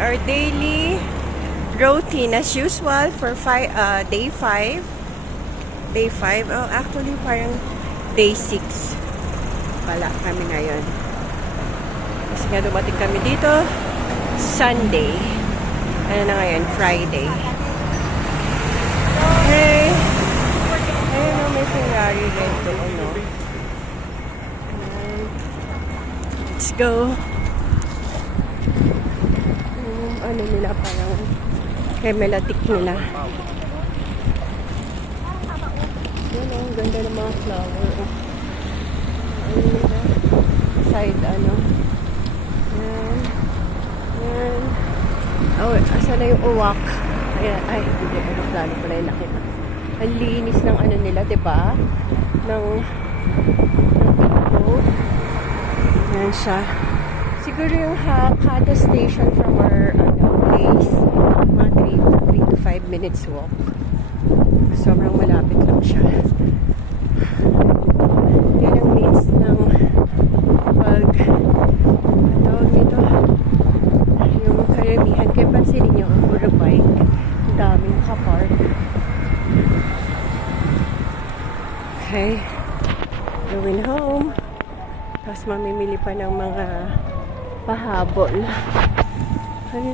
our daily routine as usual for day 5. Day 5. Oh, actually parang day 6 pala kami ngayon. Kasi nga dumating kami dito Sunday. Ano na ngayon? Friday. Hey! Ayun o, may Ferrari red doon, no? Let's go. Ano nila, parang remelatic nila. Yan o, ang ganda ng mga flower. Ano nila? Side, ano? Yan. Yan. Oh, asa na yung uwak? Ayan, ay, hindi. Aeroplano pala yung nakita. Ang linis ng ano nila, diba? Ng boat. Yan siya. Siguro yung kada station from our place, mga 3 to 5 minutes walk. Sobrang malapit lang siya. Yan ang means ng tawag nito, yung karamihan. Kaya pansinin nyo, ang puro bike. Ang daming nakapark. Okay. Going home. Tapos mamimili pa ng mga pahabol. Ano